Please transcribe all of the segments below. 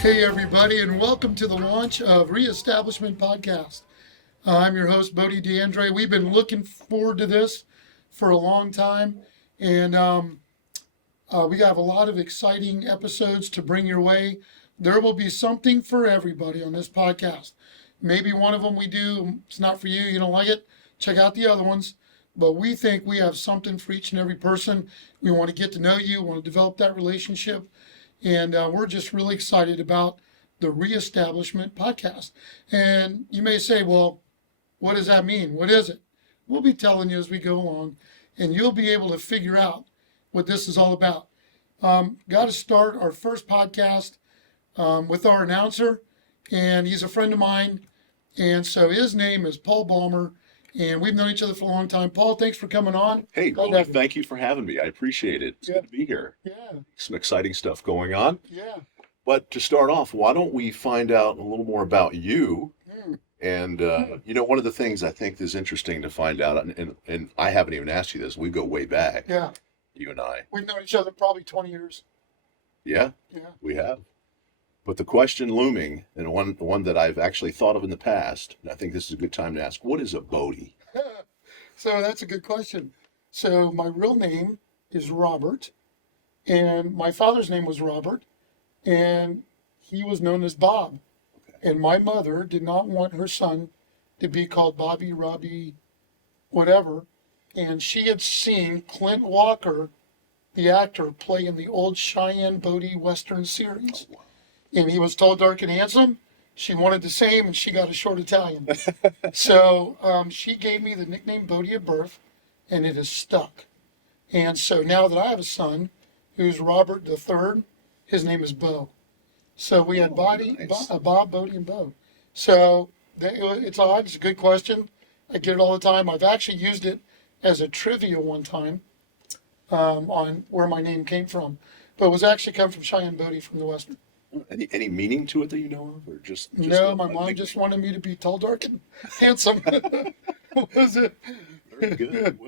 Hey, everybody, and welcome to the launch of Reestablishment Podcast. I'm your host, Bodie D'Andrea. We've been looking forward to this for a long time, and we have a lot of exciting episodes to bring your way. There will be something for everybody on this podcast. Maybe one of them we do, it's not for you, you don't like it, check out the other ones. But we think we have something for each and every person. We want to get to know you, want to develop that relationship. And we're just really excited about the Reestablishment Podcast. And you may say, well, what does that mean? What is it? We'll be telling you as we go along, and you'll be able to figure out what this is all about. Got to start our first podcast with our announcer, and he's a friend of mine. And so his name is Paul Balmer, and we've known each other for a long time. Paul, thanks for coming on. Hey, Bodie, thank you for having me. I appreciate it. It's Yeah. good to be here. Yeah, Some exciting stuff going on. yeah. But to start off, why don't we find out a little more about you? Hmm. And, one of the things I think is interesting to find out, and I haven't even asked you this, we go way back, Yeah, you and I. we've known each other probably 20 years. Yeah, Yeah. we have. But the question looming, and one that I've actually thought of in the past, and I think this is a good time to ask, what is a Bodie? So that's a good question. So my real name is Robert, and my father's name was Robert, and he was known as Bob. And my mother did not want her son to be called Bobby, Robbie, whatever. And she had seen Clint Walker, the actor, play in the old Cheyenne Bodie Western series. And he was tall, dark, and handsome. She wanted the same, and she got a short Italian. So she gave me the nickname Bodie at birth, and it has stuck. And so now that I have a son, who's Robert the third, his name is Bo. So we had Nice. Bob, Bodie, and Bo. So it's odd. It's a good question. I get it all the time. I've actually used it as a trivia one time on where my name came from, but it was actually come from Cheyenne Bodie from the Western. Any meaning to it that you know of, or just No, a my mom nickname? just wanted me to be tall, dark, and handsome. Was it? Very good.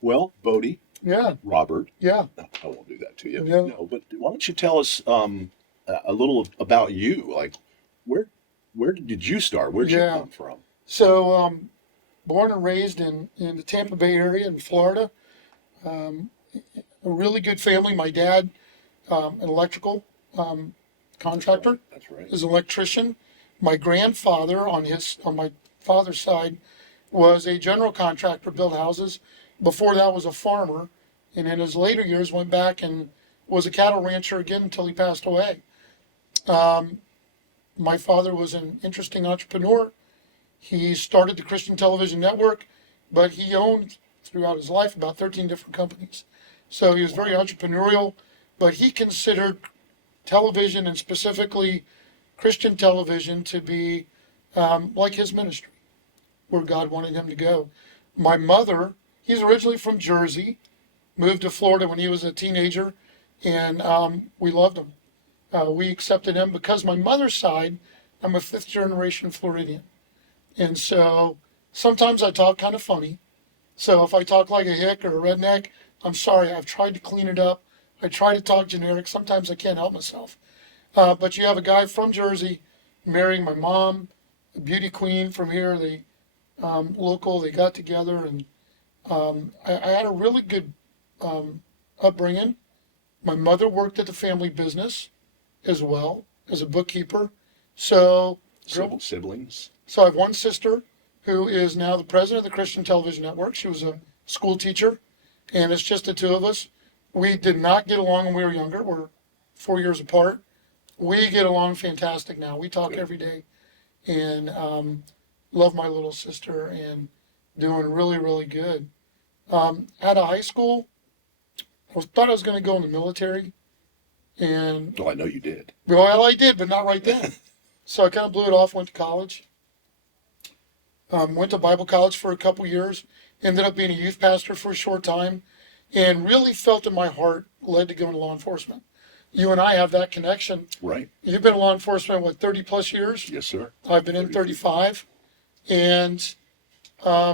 Well, Bodie, Yeah, Robert. yeah, No, I won't do that to you. Yeah. No, but why don't you tell us a little about you? Like, where did you start? Where'd you Yeah. come from? So, born and raised in the Tampa Bay area in Florida. A really good family. My dad, an electrical contractor, That's right. is an electrician. My grandfather on my father's side was a general contractor, built houses. Before that was a farmer, and in his later years went back and was a cattle rancher again until he passed away. My father was an interesting entrepreneur. He started the Christian Television Network, but he owned throughout his life about 13 different companies. So he was very entrepreneurial, but he considered television and specifically Christian television to be like his ministry, where God wanted him to go. My mother, he's originally from Jersey, moved to Florida when he was a teenager, and we loved him. We accepted him because my mother's side, I'm a fifth generation Floridian. And so sometimes I talk kind of funny. So if I talk like a hick or a redneck, I'm sorry. I've tried to clean it up. I try to talk generic. Sometimes I can't help myself. But you have a guy from Jersey marrying my mom, a beauty queen from here. They local. They got together, and I had a really good upbringing. My mother worked at the family business as well as a bookkeeper. So Siblings. so I have one sister who is now the president of the Christian Television Network. She was a school teacher, and it's just the two of us. We did not get along when we were younger. We're 4 years apart. We get along fantastic now. We talk Good. every day, and love my little sister and doing really, really good. Out of high school, thought I was going to go in the military, and Oh, I know you did. well, I did, but not right then. So I kind of blew it off. Went to college. Went to Bible college for a couple years. Ended up being a youth pastor for a short time, and really felt in my heart led to go into law enforcement. You and I have that connection. Right. You've been in law enforcement, what, 30 plus years? Yes, sir. I've been in 35. And I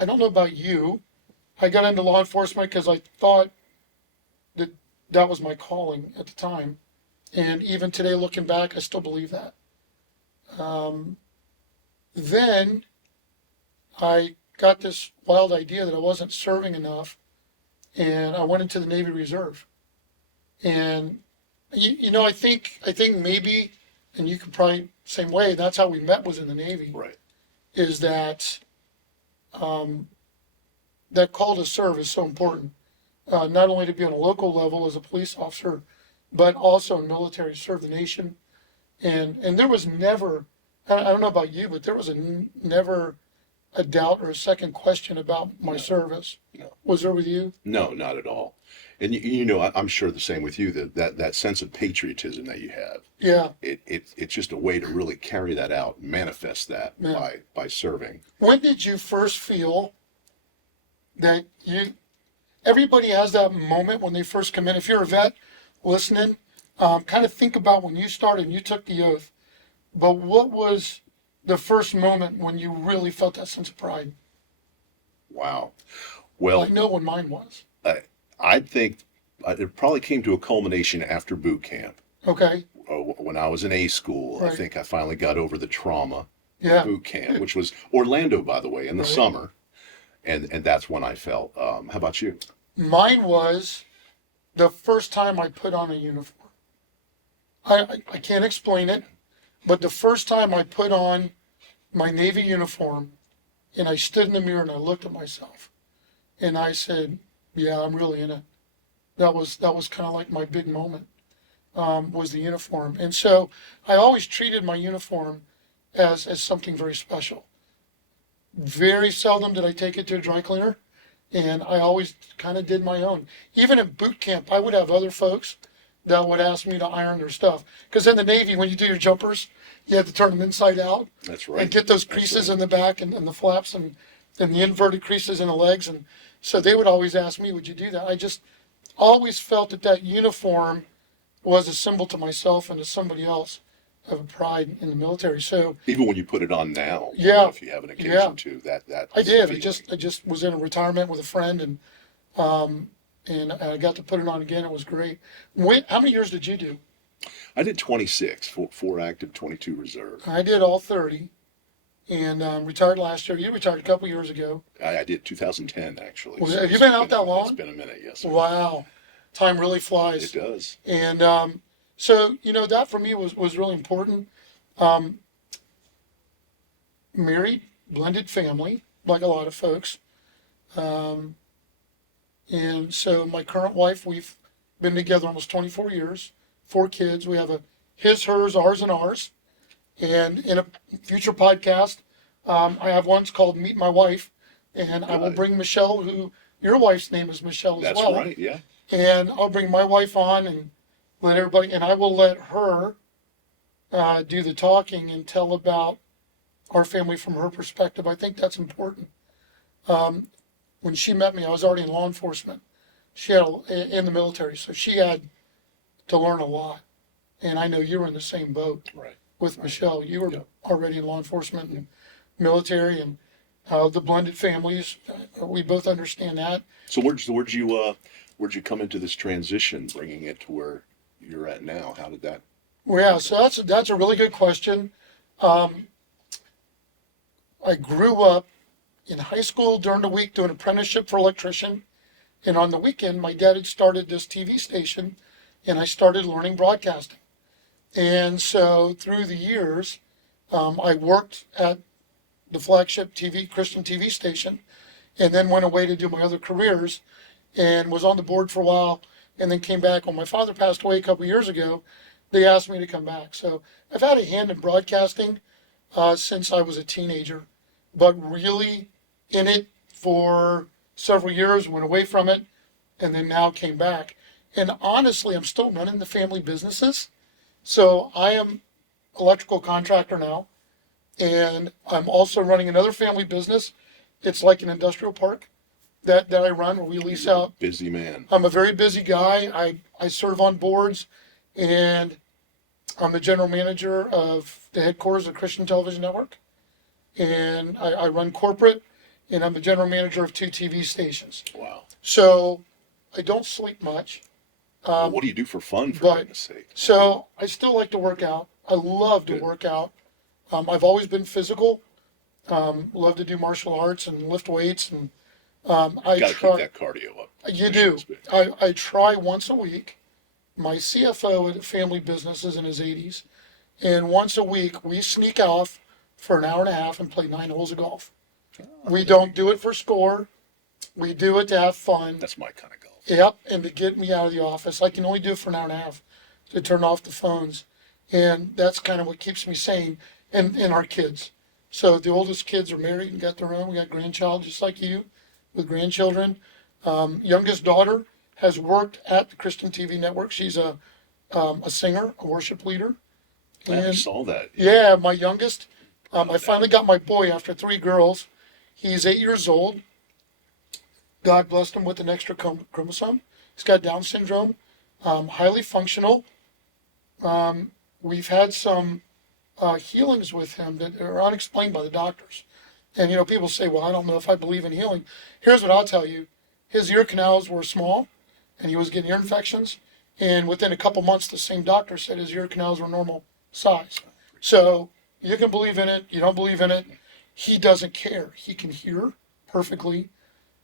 don't know about you. I got into law enforcement because I thought that was my calling at the time. And even today, looking back, I still believe that. Then I got this wild idea that I wasn't serving enough, and I went into the Navy Reserve. And I think maybe, and you could probably same way. That's how we met, was in the Navy. Right. Is that that call to serve is so important, not only to be on a local level as a police officer, but also in military, serve the nation. And there was never, I don't know about you, but there was never a doubt or a second question about my service. No. Was there with you? No, not at all. And I'm sure the same with you, that sense of patriotism that you have. Yeah. It's just a way to really carry that out, manifest that Yeah. by serving. When did you first feel that everybody has that moment when they first come in? If you're a vet listening, kind of think about when you started and you took the oath. But what was the first moment when you really felt that sense of pride? Wow. Well, I know when mine was. I think it probably came to a culmination after boot camp. Okay. When I was in A school, I Right. think I finally got over the trauma Yeah. of boot camp, which was Orlando, by the way, in the Right. summer. And that's when I felt. How about you? Mine was the first time I put on a uniform. I can't explain it, but the first time I put on my Navy uniform and I stood in the mirror and I looked at myself and I said, yeah, I'm really in it. That was kind of like my big moment, was the uniform. And so I always treated my uniform as something very special. Very seldom did I take it to a dry cleaner, and I always kind of did my own. Even in boot camp, I would have other folks that would ask me to iron their stuff. Because in the Navy, when you do your jumpers, you have to turn them inside out. That's right. And get those That's creases right. in the back and the flaps and the inverted creases in the legs. And so they would always ask me, would you do that? I just always felt that uniform was a symbol to myself and to somebody else of a pride in the military. So Even when you put it on now, Yeah. if you have an occasion Yeah. to, that I did. I feeling. just was in a retirement with a friend, and I got to put it on again. It was great. How many years did you do? I did 26, four active, 22 reserve. I did all 30, and retired last year. You retired a couple years ago. I did 2010 actually. Well, so have you it's been out that long? It's been a minute, yes. Sir. Wow, time really flies. It does. And so that for me was really important. Married, blended family, like a lot of folks. And so my current wife, we've been together almost 24 years, 4 kids. We have a his, hers, ours, and ours. And in a future podcast, I have one's called Meet My Wife, and I will Good. bring Michelle, who your wife's name is Michelle as That's well. right, yeah. And I'll bring my wife on and let everybody, and I will let her do the talking and tell about our family from her perspective. I think that's important. When she met me, I was already in law enforcement. She had in the military, so she had to learn a lot. And I know you were in the same boat Right. with Michelle. You were Yeah. already in law enforcement and military, and the blended families. We both understand that. So where'd you come into this transition, bringing it to where you're at now? How did that? Well, yeah, so that's a really good question. I grew up in high school during the week doing apprenticeship for electrician, and on the weekend, my dad had started this TV station, and I started learning broadcasting. And so through the years, I worked at the flagship Christian TV station, and then went away to do my other careers, and was on the board for a while, and then came back. When my father passed away a couple years ago, they asked me to come back. So I've had a hand in broadcasting since I was a teenager, but really in it for several years, went away from it, and then now came back. And honestly, I'm still running the family businesses. So I am electrical contractor now, and I'm also running another family business. It's like an industrial park that I run where we lease out. Busy man. I'm a very busy guy. I serve on boards, and I'm the general manager of the headquarters of Christian Television Network. And I run corporate, and I'm the general manager of 2 TV stations. Wow. So I don't sleep much. What do you do for fun, for but goodness sake? so I still like to work out. I love to Good. work out. I've always been physical. Love to do martial arts and lift weights, and I Got to keep try. that cardio up. You For sure, do. it's big. I try once a week. My CFO at a family business is in his 80s, and once a week we sneak off for an hour and a half and play 9 holes of golf. We don't do it for score. We do it to have fun. That's my kind of golf. Yep, and to get me out of the office. I can only do it for an hour and a half to turn off the phones. And that's kind of what keeps me sane, and our kids. So the oldest kids are married and got their own. We got grandchild just like you with grandchildren. Youngest daughter has worked at the Christian TV network. She's a singer, a worship leader. I saw that. Yeah, my youngest. I finally got my boy after 3 girls. He's 8 years old. God blessed him with an extra chromosome. He's got Down syndrome, highly functional. We've had some healings with him that are unexplained by the doctors. And, people say, well, I don't know if I believe in healing. Here's what I'll tell you. His ear canals were small, and he was getting ear infections. And within a couple months, the same doctor said his ear canals were normal size. So you can believe in it. You don't believe in it. He doesn't care. He can hear perfectly,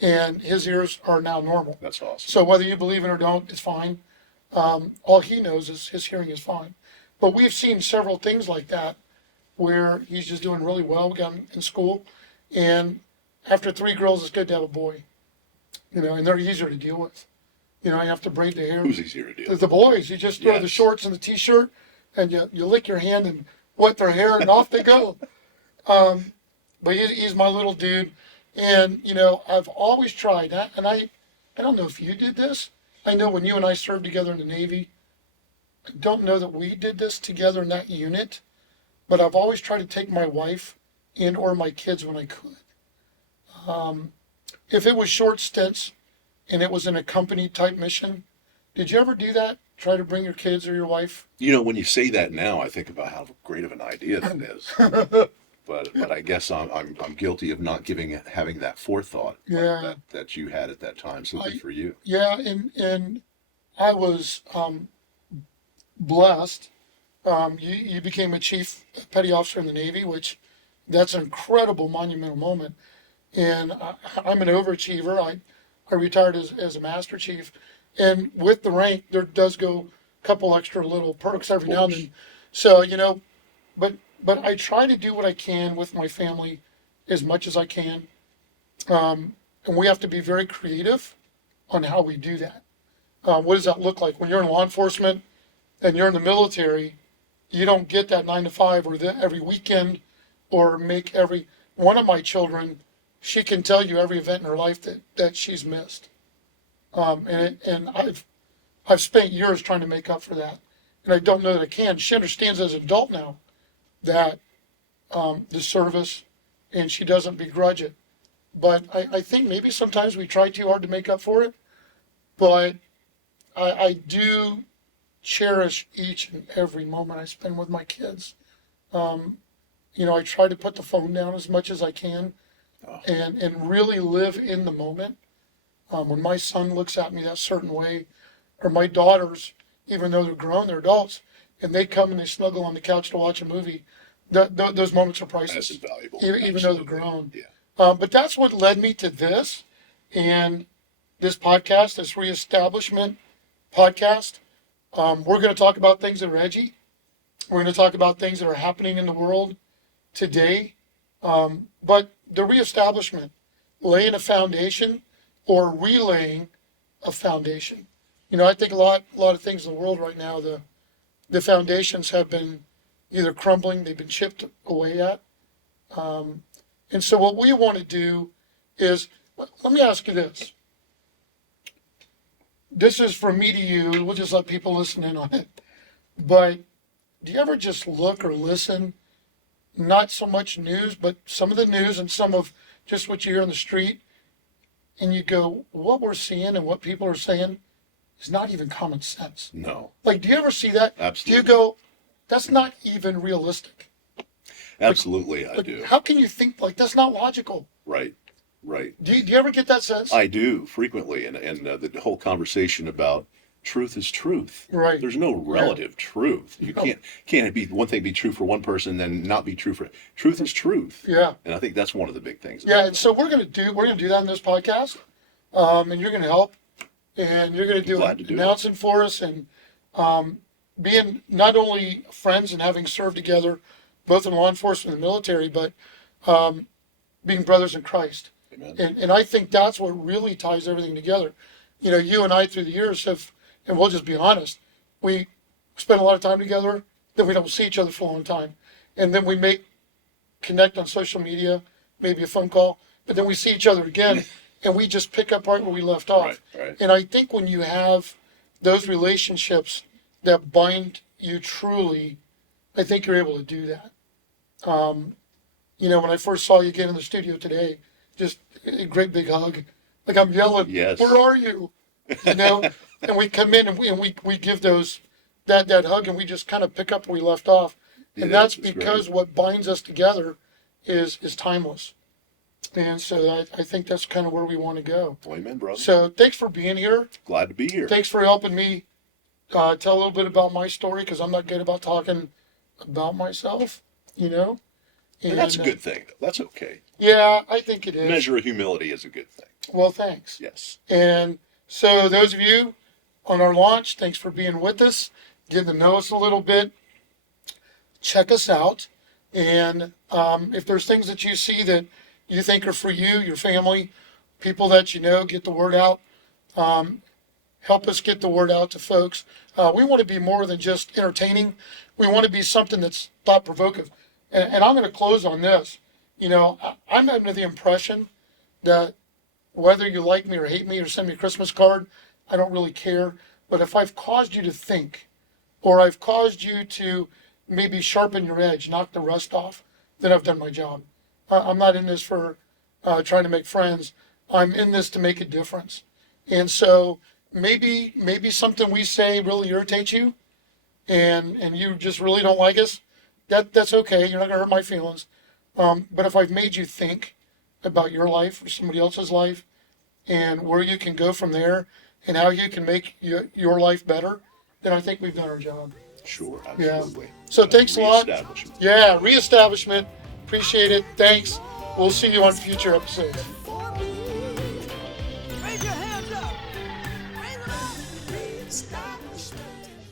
and his ears are now normal. That's awesome. So whether you believe it or don't, it's fine. All he knows is his hearing is fine. But we've seen several things like that where he's just doing really well. We got him in school, and after 3 girls, it's good to have a boy. And they're easier to deal with. You have to braid the hair. Who's easier to deal with? The boys, you just throw the Yes. shorts and the t-shirt, and you lick your hand and wet their hair, and off they go. But he's my little dude, and I've always tried, and I don't know if you did this. I know when you and I served together in the Navy, I don't know that we did this together in that unit, but I've always tried to take my wife and or my kids when I could. If it was short stints and it was in a company type mission, did you ever do that? Try to bring your kids or your wife? When you say that now, I think about how great of an idea that is. But I guess I'm guilty of not having that forethought Yeah. that you had at that time. So good for you. Yeah, and I was blessed. You became a chief petty officer in the Navy, which that's an incredible monumental moment. And I'm an overachiever. I retired as a master chief. And with the rank, there does go a couple extra little perks every now and then. So, but I try to do what I can with my family as much as I can. And we have to be very creative on how we do that. What does that look like? When you're in law enforcement and you're in the military, you don't get that 9 to 5 or every weekend or make every one of my children. She can tell you every event in her life that she's missed. And I've spent years trying to make up for that. And I don't know that I can. She understands as an adult now that the service, and she doesn't begrudge it. But I think maybe sometimes we try too hard to make up for it. But I do cherish each and every moment I spend with my kids. I try to put the phone down as much as I can and really live in the moment. When my son looks at me that certain way, or my daughters, even though they're grown, they're adults, and they come and they snuggle on the couch to watch a movie, those moments are priceless. That's invaluable. Even though they're grown. Yeah. But that's what led me to this, and this podcast, this reestablishment podcast. We're going to talk about things that are edgy. We're going to talk about things that are happening in the world today. But the reestablishment, laying a foundation or relaying a foundation. I think a lot of things in the world right now, the foundations have been either crumbling, they've been chipped away at. And so what we want to do is, let me ask you this. This is from me to you. We'll just let people listen in on it. But do you ever just look or listen, not so much news, but some of the news and some of just what you hear on the street, and you go, what we're seeing and what people are saying is not even common sense? No. Like, do you ever see that? Absolutely. Do you go, that's not even realistic? Absolutely, I do. How can you think, that's not logical? Right. Do you ever get that sense? I do frequently, and the whole conversation about truth is truth. Right. There's no relative truth. You No. can't be one thing be true for one person and then not be true for truth is truth. Yeah. And I think that's one of the big things. Yeah, and so we're gonna do that in this podcast, and you're gonna help, and you're gonna do glad to do it. announcing for us, and being not only friends and having served together, both in law enforcement and the military, but being brothers in Christ. Amen. And I think that's what really ties everything together. You know, you and I through the years have, and we'll just be honest, we spend a lot of time together, then we don't see each other for a long time, and then we connect on social media, maybe a phone call, but then we see each other again, and we just pick up right where we left off. Right. And I think when you have those relationships that bind you truly, I think you're able to do that. You know, when I first saw you get in the studio today, just a great big hug. Like I'm yelling, Yes. where are you? You know, and we come in and we give that hug, and we just kind of pick up where we left off. And that's because what binds us together is timeless. And so I think that's kind of where we want to go. Well, amen, brother. So thanks for being here. Glad to be here. Thanks for helping me tell a little bit about my story, because I'm not good about talking about myself, you know. And that's a good thing. That's okay. Yeah, I think it is. Measure of humility is a good thing. Well, thanks. Yes. And so those of you on our launch, thanks for being with us, getting to know us a little bit. Check us out. And if there's things that you see that you think are for you, your family, people that you know, get the word out. Help us get the word out to folks. We want to be more than just entertaining. We want to be something that's thought-provoking. And I'm going to close on this. You know, I'm under the impression that whether you like me or hate me or send me a Christmas card, I don't really care. But if I've caused you to think, or I've caused you to maybe sharpen your edge, knock the rust off, then I've done my job. I'm not in this for trying to make friends. I'm in this to make a difference. And so maybe something we say really irritates you, and you just really don't like us. That's okay. You're not gonna hurt my feelings. But if I've made you think about your life or somebody else's life, and where you can go from there, and how you can make your life better, then I think we've done our job. Sure, Yeah. absolutely. So thanks a lot. Reestablishment. Yeah, reestablishment. Appreciate it. Thanks. We'll see you on future episodes. Raise your hands up. Raise them up.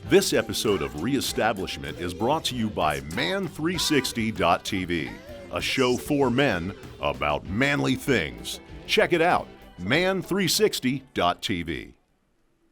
This episode of Reestablishment is brought to you by Man360.tv, a show for men about manly things. Check it out, Man360.tv.